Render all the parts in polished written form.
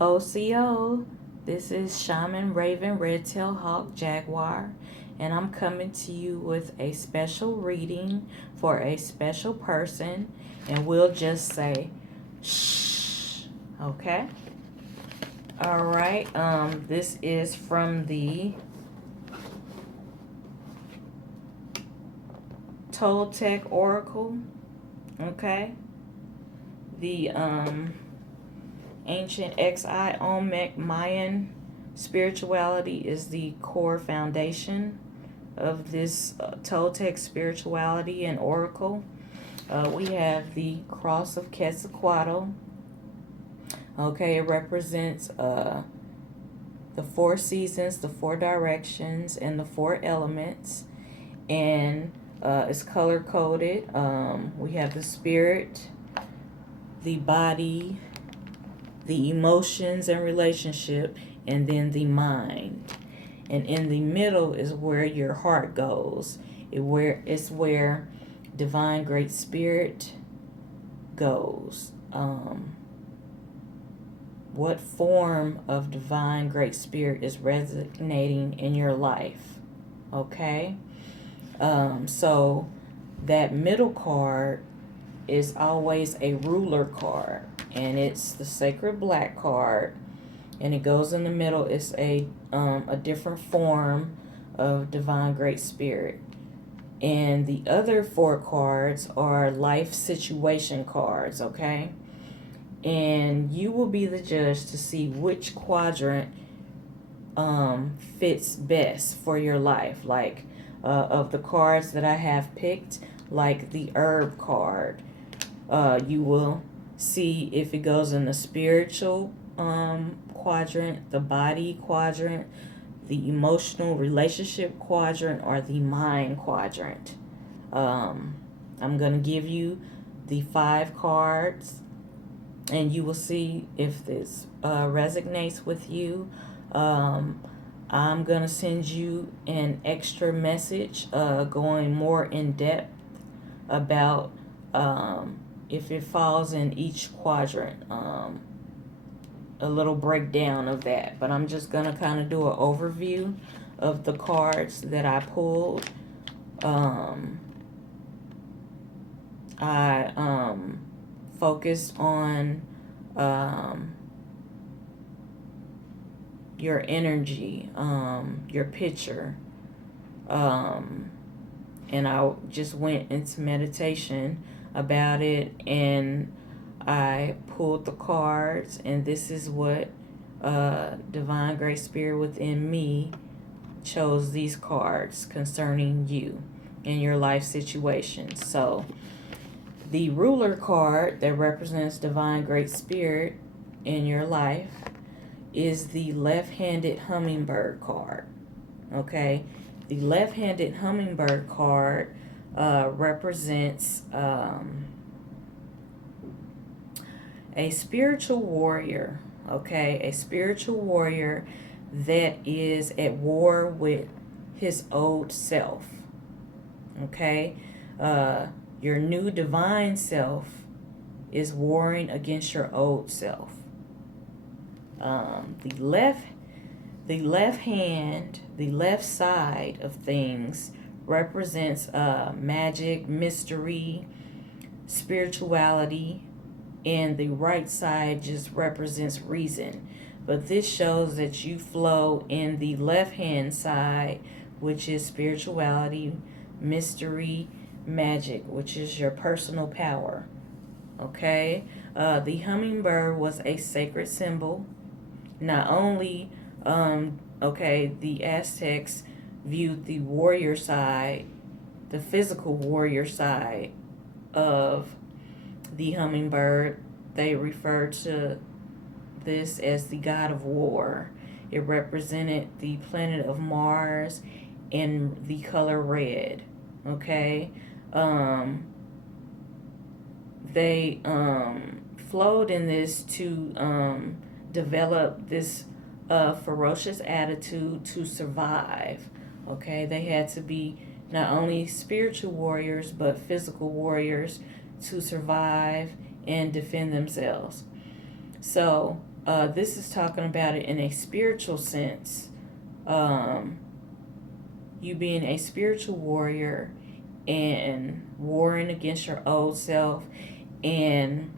OCO, this is Shaman Raven Redtail Hawk Jaguar, and I'm coming to you with a special reading for a special person, and we'll just say shh, okay? All right, this is from the Toltec Oracle, okay? The ancient XiOlmec Mayan spirituality is the core foundation of this Toltec spirituality and oracle. We have the cross of Quetzalcoatl. Okay, it represents the four seasons, the four directions, and the four elements. And it's color coded. We have the spirit, the body, the emotions and relationship, and then the mind. And in the middle is where your heart goes. It's where divine great spirit goes. What form of divine great spirit is resonating in your life? Okay? So that middle card is always a ruler card, and it's the sacred black card, and it goes in the middle. It's a different form of divine great spirit, and the other four cards are life situation cards. Okay, and you will be the judge to see which quadrant fits best for your life. Like of the cards that I have picked, like the herb card, you will see if it goes in the spiritual quadrant, the body quadrant, the emotional relationship quadrant, or the mind quadrant. I'm going to give you the 5 cards, and you will see if this resonates with you. I'm going to send you an extra message going more in depth about if it falls in each quadrant, a little breakdown of that. But I'm just going to kind of do an overview of the cards that I pulled. I focused on your energy, your picture, and I just went into meditation about it, and I pulled the cards, and this is what divine great spirit within me chose these cards concerning you and your life situation. So the ruler card that represents divine great spirit in your life is the left-handed hummingbird card. Okay, the left-handed hummingbird card represents a spiritual warrior. Okay, a spiritual warrior that is at war with his old self. Okay, your new divine self is warring against your old self. The left hand, the left side of things represents magic, mystery, spirituality, and the right side just represents reason. But this shows that you flow in the left hand side, which is spirituality, mystery, magic, which is your personal power. Okay, the hummingbird was a sacred symbol. Not only, the Aztecs viewed the warrior side, the physical warrior side of the hummingbird. They referred to this as the god of war. It represented the planet of Mars in the color red. Okay, they flowed in this to develop this ferocious attitude to survive. Okay, they had to be not only spiritual warriors but physical warriors to survive and defend themselves. So This is talking about it in a spiritual sense. You being a spiritual warrior and warring against your old self, and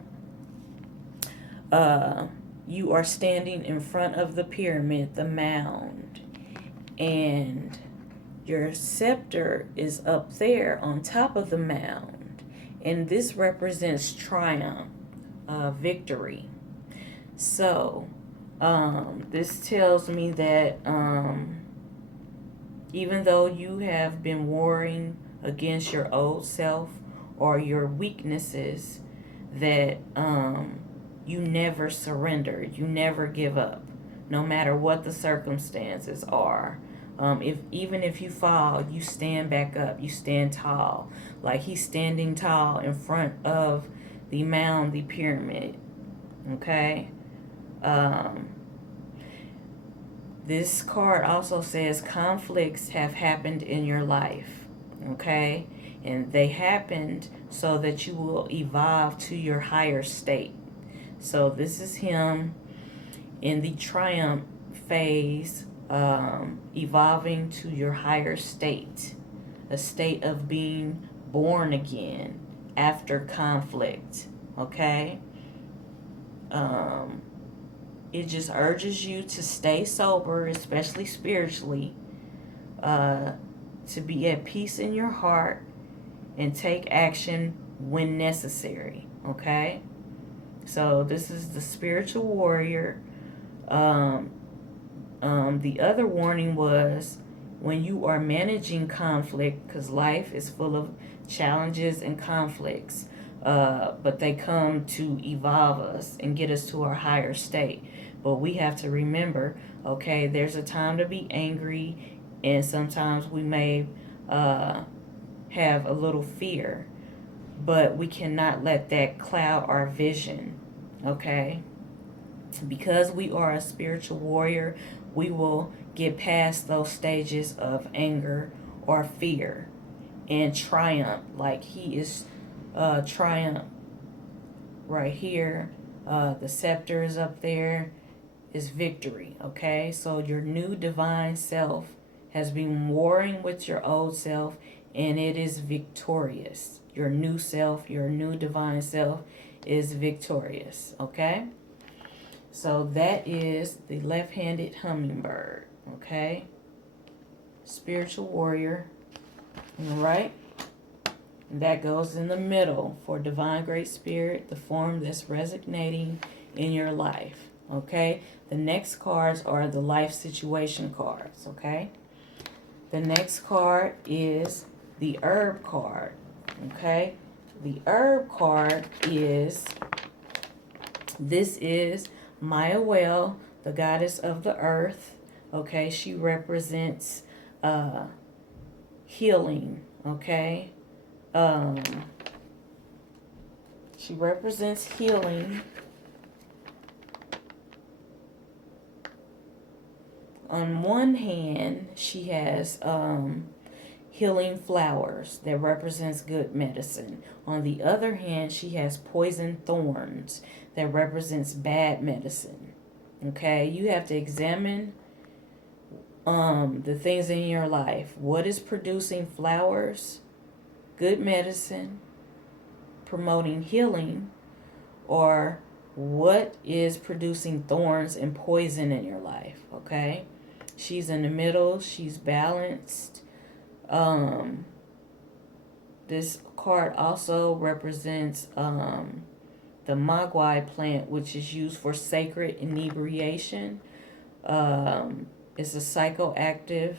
you are standing in front of the pyramid, the mound, and your scepter is up there on top of the mound, and this represents triumph, victory. So this tells me that even though you have been warring against your old self or your weaknesses, that you never surrender, you never give up, no matter what the circumstances are. Even if you fall, you stand back up, you stand tall, like he's standing tall in front of the mound, the pyramid. Okay. This card also says conflicts have happened in your life, okay? And they happened so that you will evolve to your higher state. So this is him in the triumph phase, evolving to your higher state, a state of being born again after conflict, okay? It just urges you to stay sober, especially spiritually, to be at peace in your heart and take action when necessary, okay? So this is the spiritual warrior. The other warning was when you are managing conflict, because life is full of challenges and conflicts, but they come to evolve us and get us to our higher state. But we have to remember, okay, there's a time to be angry, and sometimes we may have a little fear, but we cannot let that cloud our vision, okay? Because we are a spiritual warrior, we will get past those stages of anger or fear and triumph, like he is triumph right here. The scepter is up there, is victory, okay? So your new divine self has been warring with your old self, and it is victorious. Your new self, your new divine self is victorious, okay? So that is the left-handed hummingbird, okay? Spiritual warrior, all right? And that goes in the middle for divine great spirit, the form that's resonating in your life, okay? The next cards are the life situation cards, okay? The next card is the herb card, okay? The herb card is, this is Maya Well, the goddess of the earth, okay? She represents healing, okay? She represents healing. On one hand, she has healing flowers that represents good medicine. On the other hand, she has poison thorns that represents bad medicine. Okay, you have to examine the things in your life. What is producing flowers, good medicine, promoting healing, or what is producing thorns and poison in your life, okay? She's in the middle. She's balanced. This card also represents the magwai plant, which is used for sacred inebriation. It's a psychoactive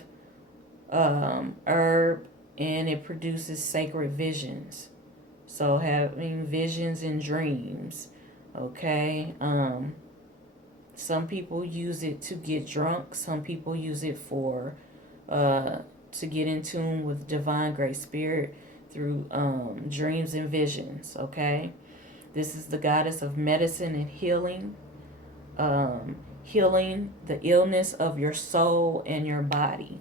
herb, and it produces sacred visions. So having visions and dreams, okay? Some people use it to get drunk. Some people use it for to get in tune with divine great spirit through dreams and visions, okay? This is the goddess of medicine and healing. Healing the illness of your soul and your body,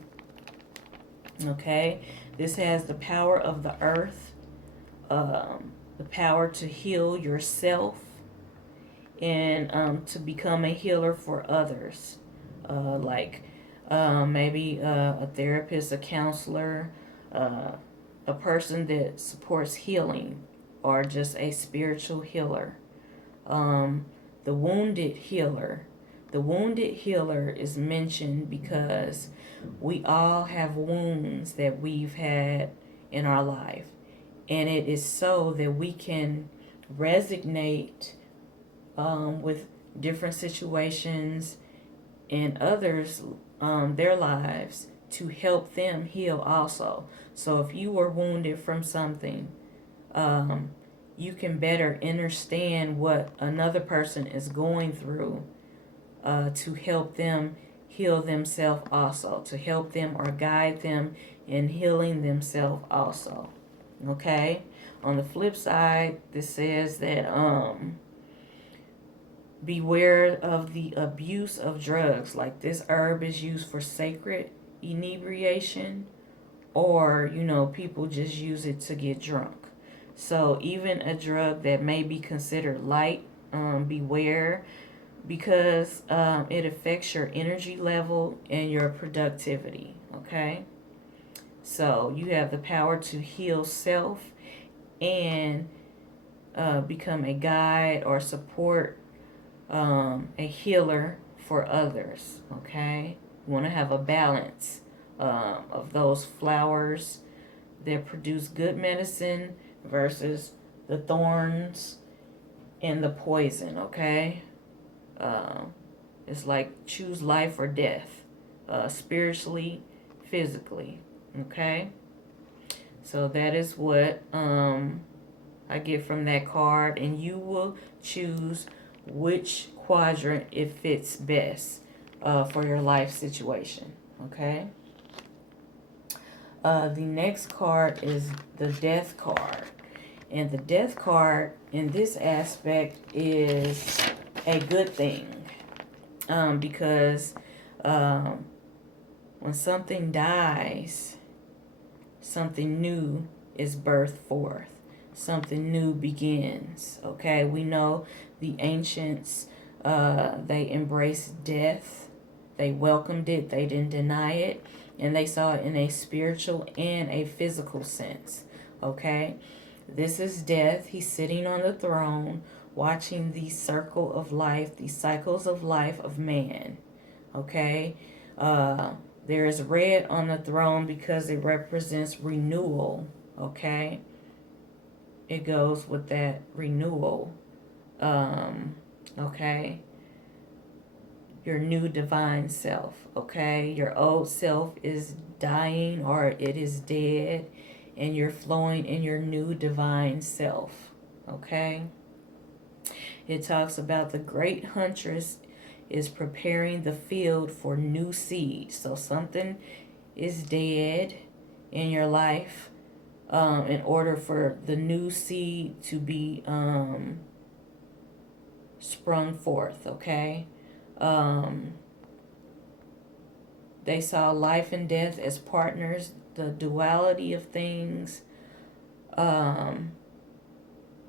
okay? This has the power of the earth, the power to heal yourself. and to become a healer for others, like maybe a therapist, a counselor, a person that supports healing, or just a spiritual healer. The wounded healer. The wounded healer is mentioned because we all have wounds that we've had in our life. And it is so that we can resonate with different situations in others, their lives, to help them heal also. So if you were wounded from something, you can better understand what another person is going through, to help them heal themselves also, to help them or guide them in healing themselves also. Okay? On the flip side, this says that beware of the abuse of drugs. Like, this herb is used for sacred inebriation, or people just use it to get drunk. So even a drug that may be considered light, beware, because it affects your energy level and your productivity. Okay, so you have the power to heal self and become a guide or support, a healer for others. Okay, you want to have a balance of those flowers that produce good medicine versus the thorns and the poison. Okay, it's like choose life or death, spiritually, physically. Okay, so that is what I get from that card, and you will choose which quadrant it fits best for your life situation. Okay. The next card is the Death card. And the Death card in this aspect is a good thing, because when something dies, something new is birthed forth. Something new begins. Okay, we know the ancients, they embraced death. They welcomed it. They didn't deny it. And they saw it in a spiritual and a physical sense. Okay, this is death. He's sitting on the throne, watching the circle of life, the cycles of life of man. Okay, there is red on the throne because it represents renewal. Okay, it goes with that renewal. Okay, your new divine self. Okay, your old self is dying or it is dead, and you're flowing in your new divine self. Okay, it talks about the great huntress is preparing the field for new seed. So something is dead in your life, in order for the new seed to be sprung forth. Okay, they saw life and death as partners, the duality of things.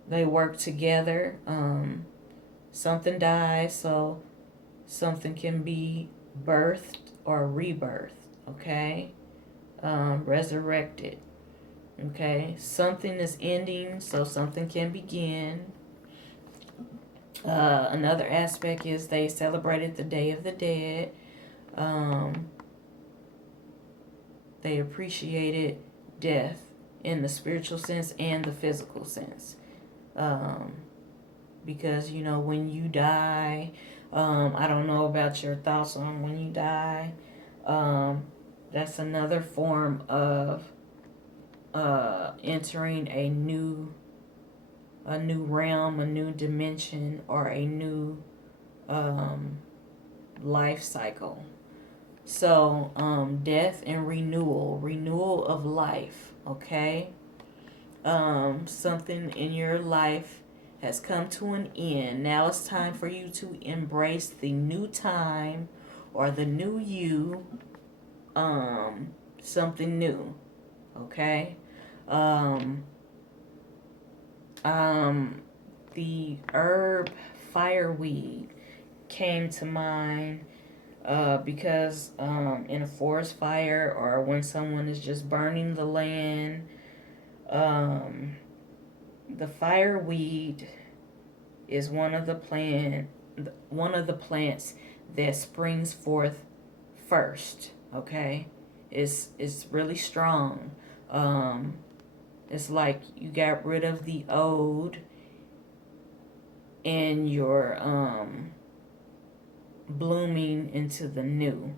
They work together. Something dies, so something can be birthed or rebirthed. Okay, resurrected. Okay, something is ending, so something can begin. Another aspect is they celebrated the Day of the Dead. They appreciated death in the spiritual sense and the physical sense. Because, when you die, I don't know about your thoughts on when you die. That's another form of entering a new realm, a new dimension, or a new life cycle. So death and renewal of life. Okay, something in your life has come to an end. Now it's time for you to embrace the new time or the new you, something new. Okay, the herb fireweed came to mind because in a forest fire or when someone is just burning the land, the fireweed is one of the plants that springs forth first. Okay, it's really strong. It's like you got rid of the old and you're blooming into the new.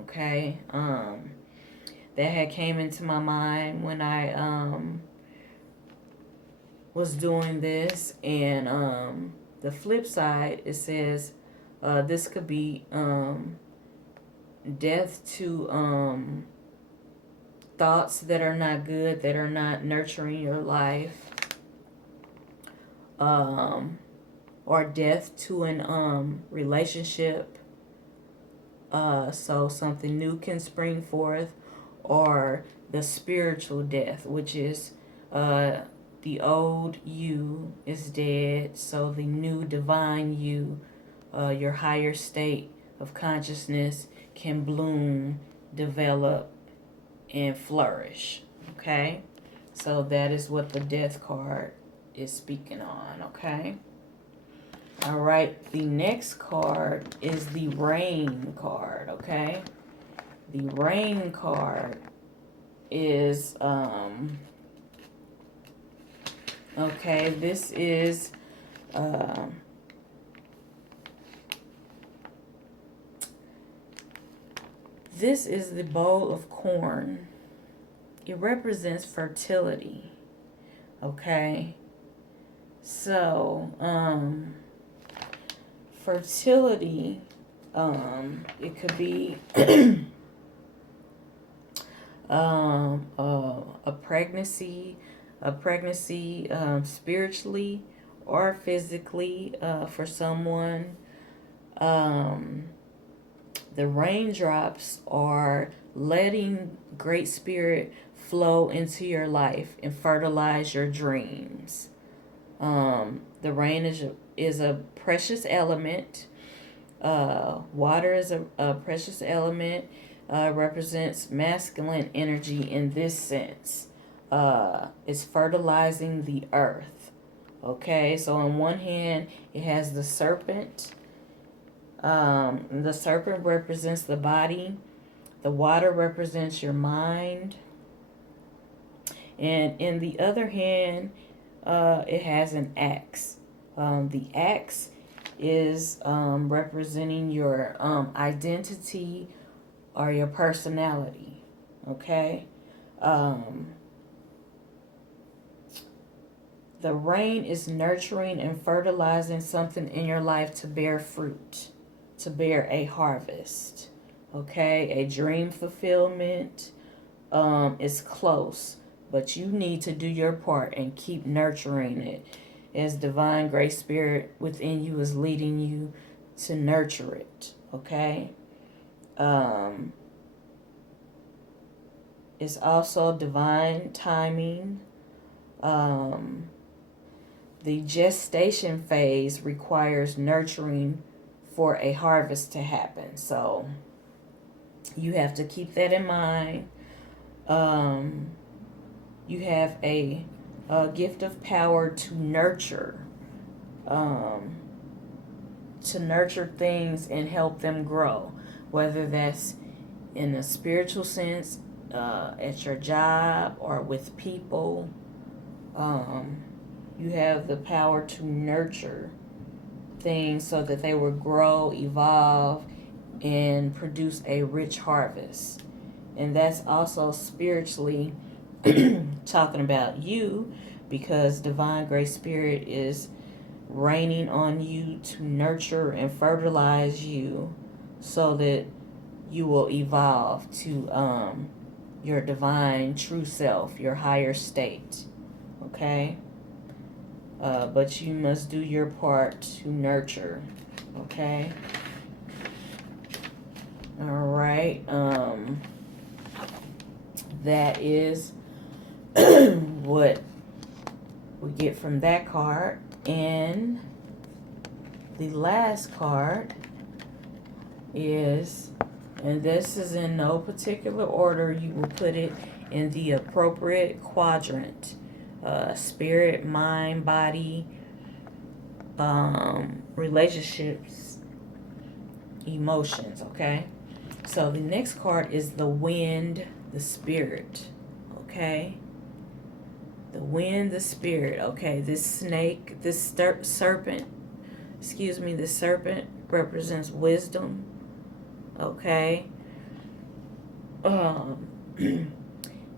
Okay, that had came into my mind when I was doing this. And the flip side, it says this could be death to thoughts that are not good, that are not nurturing your life, or death to an relationship. So something new can spring forth, or the spiritual death, which is the old you is dead, so the new divine you, your higher state of consciousness, can bloom, develop, and flourish. Okay, so that is what the death card is speaking on. Okay, all right, the next card is the rain card. Okay, the rain card is okay, this is the bowl of corn. It represents fertility. Okay, so fertility, it could be a pregnancy, spiritually or physically, for someone. The raindrops are letting Great Spirit flow into your life and fertilize your dreams. The rain is a precious element. Water is a precious element. Represents masculine energy in this sense. It's fertilizing the earth. Okay, so on one hand, it has the serpent. The serpent represents the body. The water represents your mind. And in the other hand, it has an axe. The axe is representing your identity or your personality. Okay? The rain is nurturing and fertilizing something in your life to bear fruit, to bear a harvest. Okay? A dream fulfillment is close, but you need to do your part and keep nurturing it, as divine grace spirit within you is leading you to nurture it. Okay? It's also divine timing. The gestation phase requires nurturing for a harvest to happen. So you have to keep that in mind. You have a gift of power to nurture things and help them grow, whether that's in a spiritual sense, at your job, or with people. You have the power to nurture things so that they will grow, evolve, and produce a rich harvest. And that's also spiritually talking about you, because divine grace spirit is raining on you to nurture and fertilize you so that you will evolve to your divine true self, your higher state. Okay? But you must do your part to nurture. Okay? All right. That is what we get from that card. And the last card is, and this is in no particular order, you will put it in the appropriate quadrant. Spirit, mind, body, relationships, emotions, okay? So the next card is the wind, the spirit, okay? The wind, the spirit, okay? This snake, this serpent, this serpent represents wisdom, okay?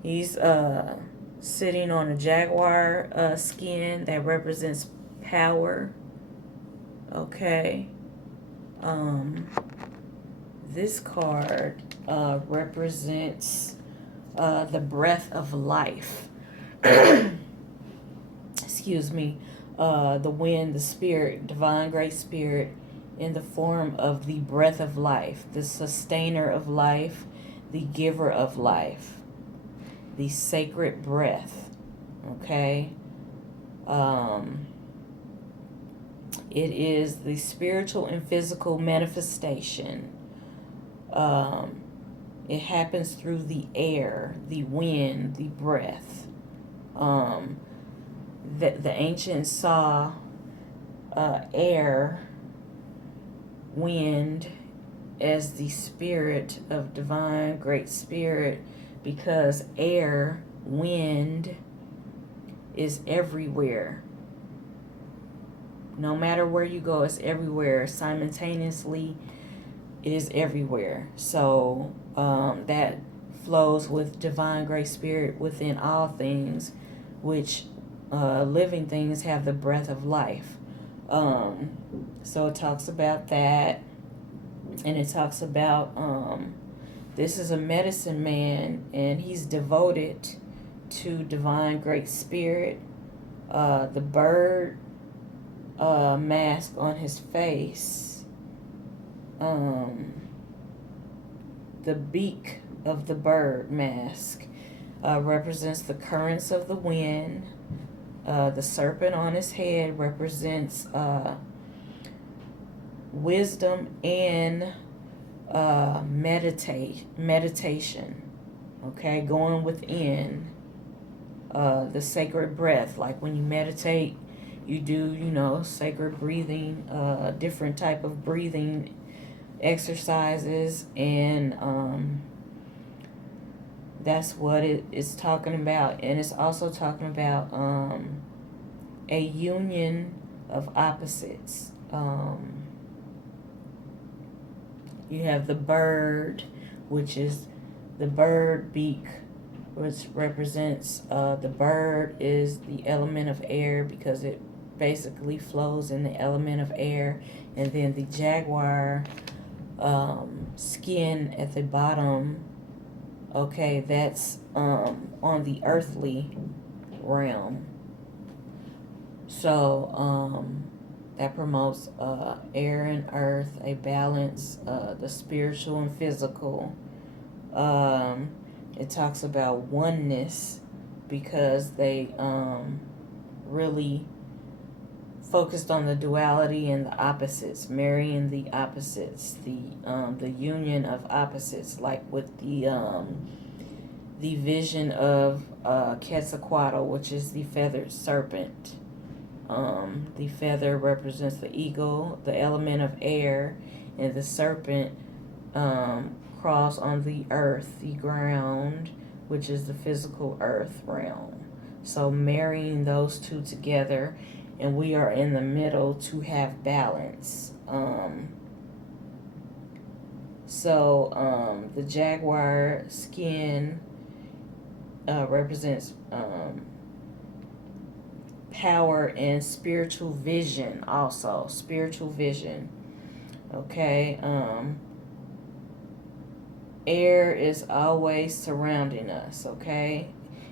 He's sitting on a jaguar skin that represents power, okay? This card represents the breath of life. Excuse me. The wind, the spirit, divine great spirit in the form of the breath of life, the sustainer of life, the giver of life, the sacred breath, okay? It is the spiritual and physical manifestation. It happens through the air, the wind, the breath. The ancients saw air, wind, as the spirit of divine great spirit, because air, wind, is everywhere. No matter where you go, it's everywhere. Simultaneously, it is everywhere. So that flows with divine great spirit within all things, which living things have the breath of life. So it talks about that, and it talks about this is a medicine man, and he's devoted to divine great spirit. The bird mask on his face, the beak of the bird mask represents the currents of the wind. The serpent on his head represents wisdom and meditation. Okay, going within. The sacred breath, like when you meditate, you do, sacred breathing, different type of breathing exercises, and that's what it is talking about. And it's also talking about a union of opposites. You have the bird, which is the bird beak, which represents the bird is the element of air, because it basically flows in the element of air. And then the jaguar skin at the bottom, okay, that's on the earthly realm. So that promotes air and earth, a balance, the spiritual and physical. It talks about oneness, because they really focused on the duality and the opposites, marrying the opposites, the union of opposites, like with the vision of Quetzalcoatl, which is the feathered serpent. The feather represents the eagle, the element of air, and the serpent crawls on the earth, the ground, which is the physical earth realm. So marrying those two together, and we are in the middle to have balance. The jaguar skin represents power and spiritual vision, also spiritual vision. Okay. Air is always surrounding us, okay?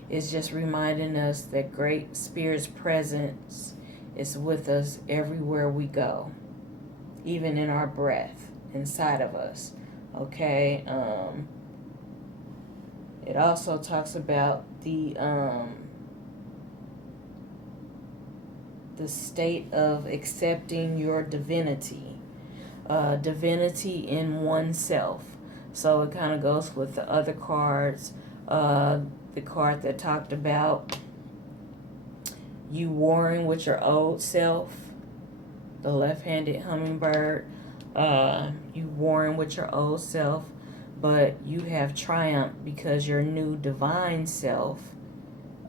It's just reminding us that great spirit's presence is with us everywhere we go, even in our breath, inside of us, okay? It also talks about the the state of accepting your divinity. Divinity in oneself. So it kind of goes with the other cards. The card that talked about you warring with your old self, the left-handed hummingbird. You warring with your old self, but you have triumphed because your new divine self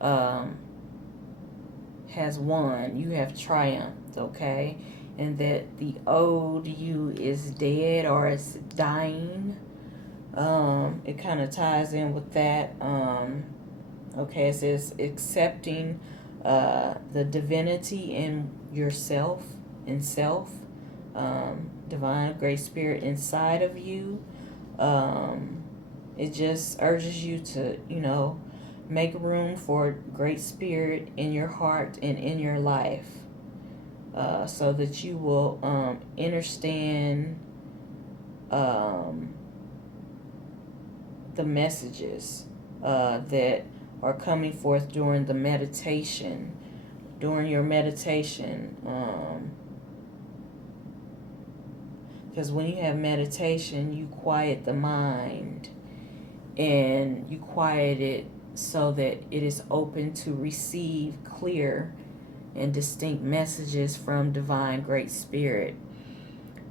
has won. You have triumphed, okay? And that the old you is dead or is dying. It kind of ties in with that. Okay, it says accepting the divinity in yourself, in self, divine great spirit inside of you. It just urges you to, make room for great spirit in your heart and in your life, so that you will understand the messages that are coming forth during the meditation, during your meditation. Because when you have meditation, you quiet the mind, and you quiet it so that it is open to receive clear and distinct messages from divine great spirit.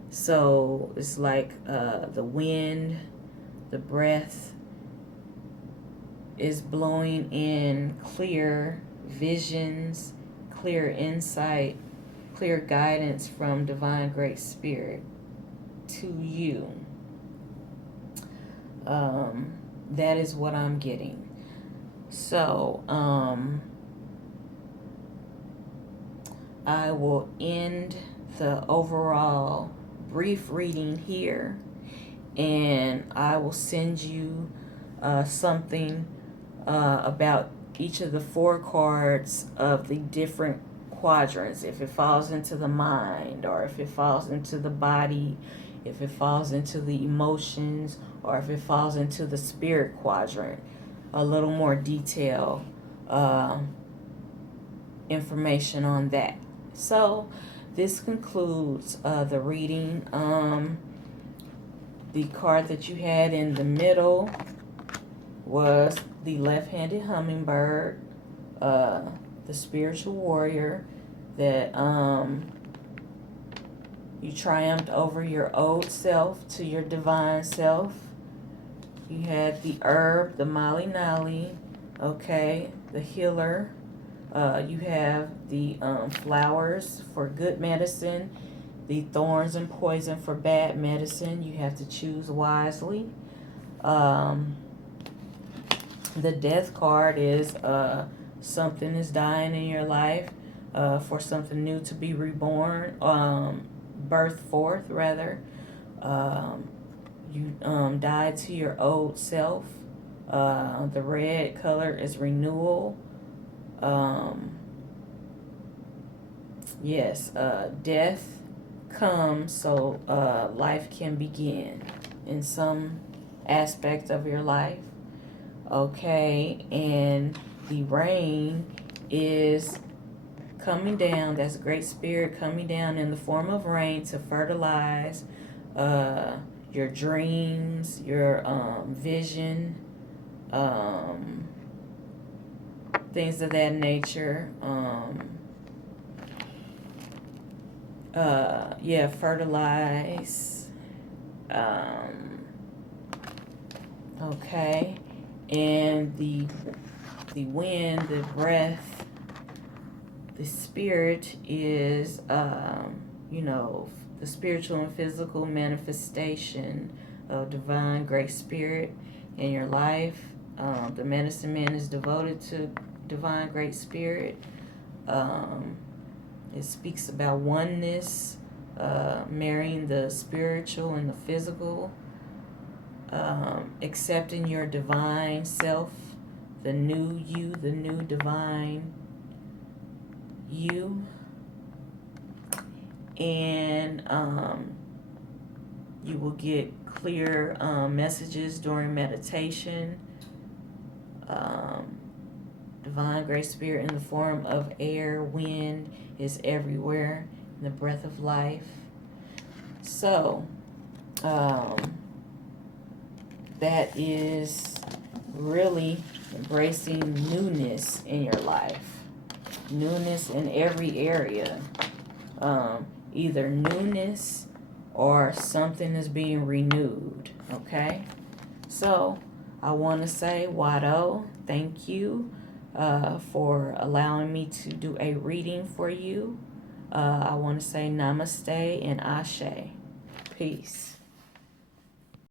So it's like the wind, the breath is blowing in clear visions, clear insight, clear guidance from divine great spirit to you. That is what I'm getting. So I will end the overall brief reading here, and I will send you something about each of the 4 cards of the different quadrants, if it falls into the mind, or if it falls into the body, if it falls into the emotions, or if it falls into the spirit quadrant. A little more detail information on that. So this concludes the reading. The card that you had in the middle was the left-handed hummingbird, the spiritual warrior, that you triumphed over your old self to your divine self. You had the herb, the mali nali, okay, the healer. You have the flowers for good medicine, the thorns and poison for bad medicine. You have to choose wisely. The death card is something is dying in your life for something new to be reborn, birth forth rather. You died to your old self. The red color is renewal. Yes, death comes so life can begin in some aspect of your life. Okay, and the rain is coming down. That's great spirit coming down in the form of rain to fertilize your dreams, your vision, things of that nature. Fertilize. Okay, and the wind, the breath, the spirit is the spiritual and physical manifestation of divine great spirit in your life. The medicine man is devoted to divine great spirit. It speaks about oneness, marrying the spiritual and the physical, accepting your divine self, the new you, the new divine you. And you will get clear messages during meditation. Divine Great Spirit in the form of air, wind is everywhere, and the breath of life. So, that is really embracing newness in your life. Newness in every area. Either newness or something is being renewed. Okay? So, I want to say, Wado, thank you for allowing me to do a reading for you. I want to say namaste and ashe. Peace.